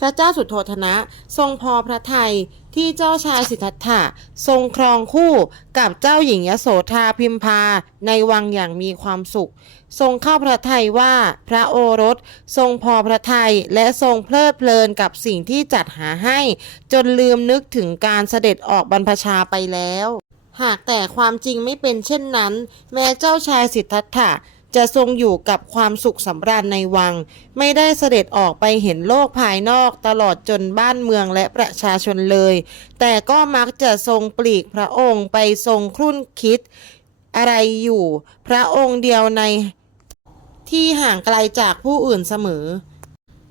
พระเจ้าสุโธทนะ ทรงพอพระทัยที่เจ้าชายสิทธัตถะทรงครองคู่กับเจ้าหญิงยโสธาพิมพาในวังอย่างมีความสุข ทรงเข้าพระทัยว่าพระโอรสทรงพอพระทัยและทรงเพลิดเพลินกับสิ่งที่จัดหาให้ จนลืมนึกถึงการเสด็จออกบรรพชาไปแล้ว หากแต่ความจริงไม่เป็นเช่นนั้น แม้เจ้าชายสิทธัตถะ จะทรงอยู่กับความสุขสำราญในวัง ไม่ได้เสด็จออกไปเห็นโลกภายนอกตลอดจนบ้านเมืองและประชาชนเลย แต่ก็มักจะทรงปลีกพระองค์ไปทรงครุ่นคิด อะไรอยู่ พระองค์เดียวในที่ห่างไกลจากผู้อื่นเสมอ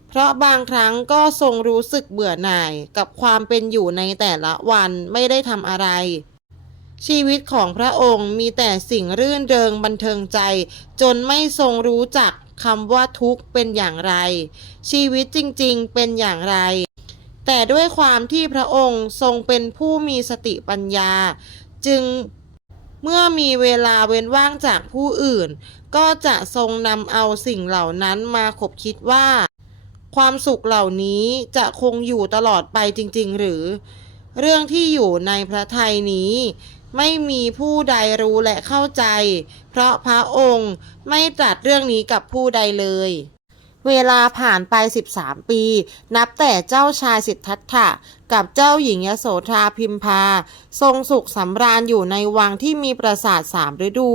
เพราะบางครั้งก็ทรงรู้สึกเบื่อหน่ายกับความเป็นอยู่ในแต่ละวันไม่ได้ทำอะไร ชีวิตของพระองค์มีแต่สิ่งรื่นเริงบันเทิงใจ จนไม่ทรงรู้จักคำว่าทุกข์เป็นอย่างไร ชีวิตจริงๆเป็นอย่างไร แต่ด้วยความที่พระองค์ทรงเป็นผู้มีสติปัญญา จึงเมื่อมีเวลาเว้นว่างจากผู้อื่น ก็จะทรงนำเอาสิ่งเหล่านั้นมาขบคิดว่า ความสุขเหล่านี้จะคงอยู่ตลอดไปจริงๆ หรือ เรื่องที่อยู่ในพระทัยนี้ ไม่มีผู้ใดรู้และเข้าใจ เพราะพระองค์ไม่ตรัสเรื่องนี้กับผู้ใดเลย เวลาผ่านไป 13 ปี นับแต่เจ้าชายสิทธัตถะกับเจ้าหญิงยโสธาพิมพา ทรงสุขสำราญอยู่ในวังที่มีปราสาทสามฤดู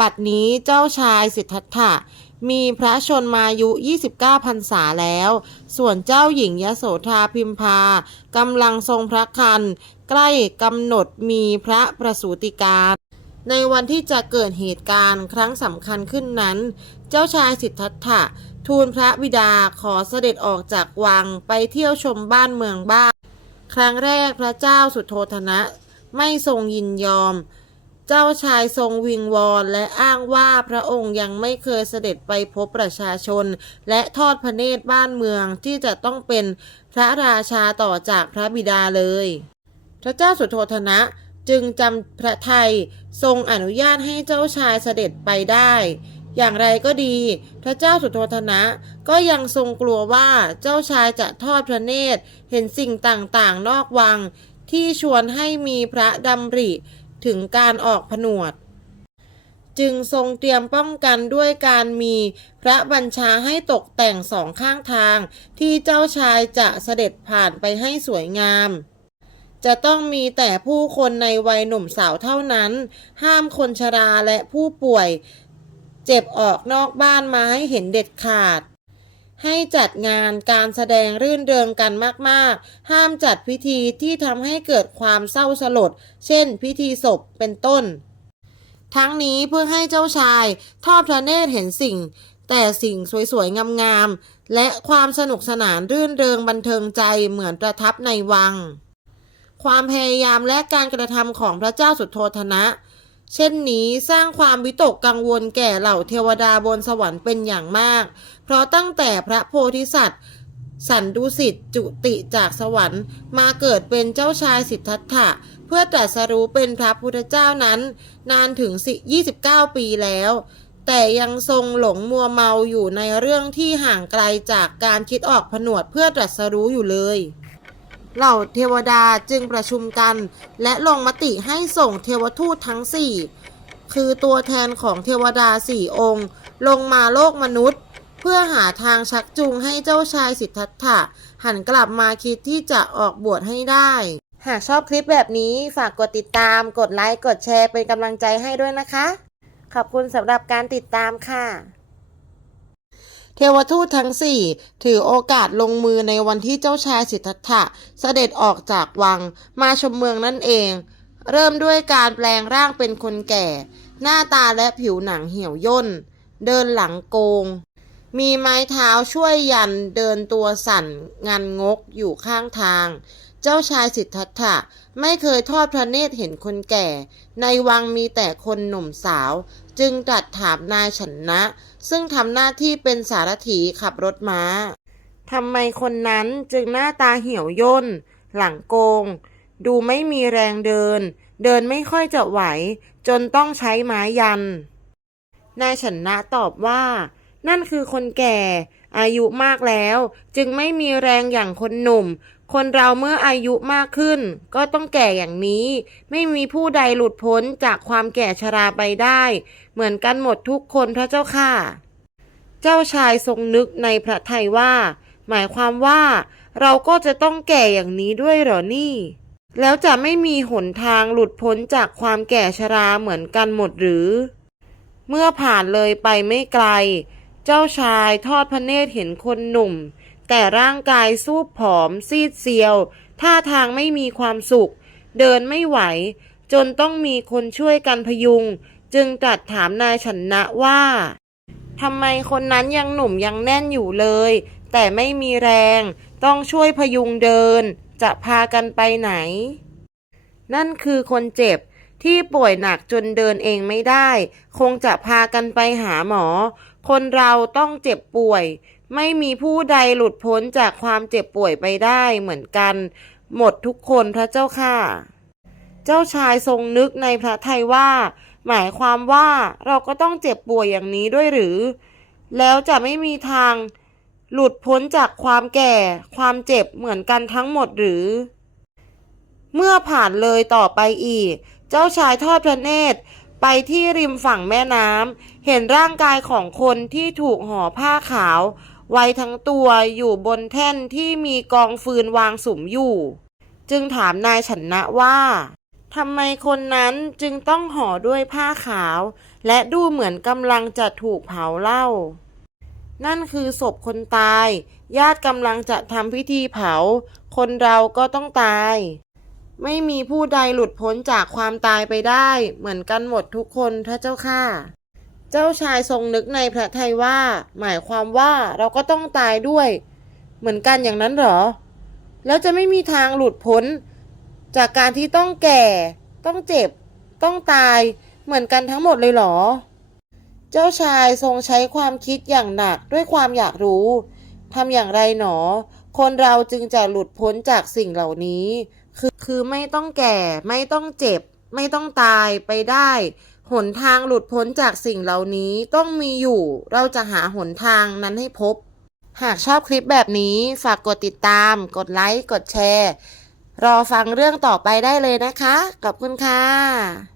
บัดนี้เจ้าชายสิทธัตถะมีพระชนมายุ 29พรรษาแล้ว ส่วนเจ้าหญิงยโสธาพิมพากำลังทรงพระคัน ใกล้กำหนดมีพระประสูติการในวันที่จะเกิดเหตุการณ์ครั้งสำคัญขึ้นนั้น เจ้าชายสิทธัตถะทูลพระบิดาขอเสด็จออกจากวังไปเที่ยวชมบ้านเมืองบ้าง ครั้งแรกพระเจ้าสุโธทนะ ไม่ทรงยินยอม เจ้าชายทรงวิงวอนและอ้างว่าพระองค์ยังไม่เคยเสด็จไปพบประชาชน และทอดพระเนตรบ้านเมืองที่จะต้องเป็นพระราชาต่อจากพระบิดาเลย พระเจ้าสุโธทนะจึงจำพระไทยทรงอนุญาตให้เจ้าชายเสด็จไปได้ อย่างไรก็ดี พระเจ้าสุโธทนะ ก็ยังทรงกลัวว่าเจ้าชายจะทอดพระเนตร เห็นสิ่งต่างๆ นอกวัง ที่ชวนให้มีพระดำริถึงการออกผนวด จึงทรงเตรียมป้องกันด้วยการมีพระบัญชาให้ตกแต่งสองข้างทาง ที่เจ้าชายจะเสด็จผ่านไปให้สวยงาม จะต้องมีแต่ผู้คนในวัยหนุ่มสาวเท่านั้น ห้ามคนชราและผู้ป่วย เจ็บออกนอกบ้านมาให้เห็นเด็ดขาด ให้จัดงานการแสดงรื่นเริงกันมากๆ ห้ามจัดพิธีที่ทำให้เกิดความเศร้าสลด เช่น พิธีศพเป็นต้น ทั้งนี้เพื่อให้เจ้าชาย ทอดพระเนตรเห็นสิ่ง แต่สิ่งสวยๆ งามๆ และความสนุกสนานรื่นเริงบันเทิงใจเหมือนประทับในวัง ความพยายามและการกระทำของพระเจ้าสุโธทนะ เช่นนี้สร้างความวิตกกังวลแก่เหล่าเทวดาบนสวรรค์เป็นอย่างมาก เพราะตั้งแต่พระโพธิสัตว์ สันดุสิตจุติจากสวรรค์ มาเกิดเป็นเจ้าชายสิทธัตถะเพื่อตรัสรู้เป็นพระพุทธเจ้านั้น นานถึงสิ29 ปีแล้วแต่ยังทรงหลงมัวเมาอยู่ในเรื่องที่ห่างไกลจากการคิดออกผนวดเพื่อตรัสรู้อยู่เลย เหล่าเทวดาจึงประชุมกัน และลงมติให้ส่งเทวทูตทั้งสี่คือตัวแทนของเทวดาสี่องค์ ลงมาโลกมนุษย์ เพื่อหาทางชักจูงให้เจ้าชายสิทธัตถะ หันกลับมาคิดที่จะออกบวชให้ได้ หากชอบคลิปแบบนี้ฝากกดติดตาม กดไลค์ กดแชร์เป็นกำลังใจให้ด้วยนะคะ ขอบคุณสำหรับการติดตามค่ะ วทูตทั้งสี่ถือโอกาสลงมือในวันที่เจ้าชายสิทธัตถะเสด็จออกจากวังมาชมเมืองนั่นเอง เริ่มด้วยการแปลงร่างเป็นคนแก่ หน้าตาและผิวหนังเหี่ยวย่น เดินหลังโกง มีไม้เท้าช่วยยันเดินตัวสั่นงันงกอยู่ข้างทาง เจ้าชายสิทธัตถะไม่เคยทอดพระเนตรเห็นคนแก่ ในวังมีแต่คนหนุ่มสาว จึงตรัสถามนายชนะ ซึ่งทำหน้าที่เป็นสารถีขับรถม้าทำไมคนนั้นจึงหน้าตาเหี่ยวย่น หลังโกง ดูไม่มีแรงเดิน เดินไม่ค่อยจะไหว จนต้องใช้ไม้ยัน นายชนะตอบว่า นั่นคือคนแก่ อายุมากแล้ว จึงไม่มีแรงอย่างคนหนุ่ม คนเราเมื่ออายุมากขึ้น ก็ต้องแก่อย่างนี้ ไม่มีผู้ใดหลุดพ้นจากความแก่ชราไปได้ เหมือนกันหมดทุกคนพระเจ้าค่ะ เจ้าชายทรงนึกในพระทัยว่า หมายความว่า เราก็จะต้องแก่อย่างนี้ด้วยเหรอนี่ แล้วจะไม่มีหนทางหลุดพ้นจากความแก่ชราเหมือนกันหมดหรือ เมื่อผ่านเลยไปไม่ไกล เจ้าชายทอดพระเนตรเห็นคนหนุ่ม แต่ร่างกายสูบผอมซีดเซียว ท่าทางไม่มีความสุข เดินไม่ไหว จนต้องมีคนช่วยกันพยุง จึงตรัสถามนายชนะว่าทำไมคนนั้นยังหนุ่มยังแน่นอยู่เลย แต่ไม่มีแรง ต้องช่วยพยุงเดิน จะพากันไปไหน นั่นคือคนเจ็บที่ป่วยหนักจนเดินเองไม่ได้ คงจะพากันไปหาหมอ คนเราต้องเจ็บป่วย ไม่มีผู้ใดหลุดพ้นจากความเจ็บป่วยไปได้เหมือนกัน หมดทุกคนพระเจ้าค่ะ เจ้าชายทรงนึกในพระทัยว่า หมายความว่าเราก็ต้องเจ็บป่วยอย่างนี้ด้วยหรือ แล้วจะไม่มีทางหลุดพ้นจากความแก่ ความเจ็บเหมือนกันทั้งหมดหรือ เมื่อผ่านเลยต่อไปอีก เจ้าชายทอดพระเนตรไปที่ริมฝั่งแม่น้ำ เห็นร่างกายของคนที่ถูกห่อผ้าขาว ไว้ทั้งตัวอยู่บนแท่นที่มีกองฟืนวางสุมอยู่ จึงถามนายชนะว่าทำไมคนนั้นจึงต้องห่อด้วยผ้าขาว และดูเหมือนกำลังจะถูกเผาเล่า นั่นคือศพคนตาย ญาติกำลังจะทำพิธีเผา คนเราก็ต้องตาย ไม่มีผู้ใดหลุดพ้นจากความตายไปได้ เหมือนกันหมดทุกคนพระเจ้าค่ะ เจ้าชายทรงนึกในพระทัยว่า หมายความว่าเราก็ต้องตายด้วย เหมือนกันอย่างนั้นหรอ แล้วจะไม่มีทางหลุดพ้น จากการที่ต้องแก่ ต้องเจ็บ ต้องตาย เหมือนกันทั้งหมดเลยหรอ เจ้าชายทรงใช้ความคิดอย่างหนักด้วยความอยากรู้ทำอย่างไรหนอ คนเราจึงจะหลุดพ้นจากสิ่งเหล่านี้ คือคือไม่ต้องแก่ ไม่ต้องเจ็บ ไม่ต้องตายไปได้ หนทางหลุดพ้นจากสิ่งเหล่านี้ต้องมีอยู่ เราจะหาหนทางนั้นให้พบ หากชอบคลิปแบบนี้ฝากกดติดตาม กดไลค์ กดแชร์ รอฟังเรื่องต่อไปได้เลยนะคะ ขอบคุณค่ะ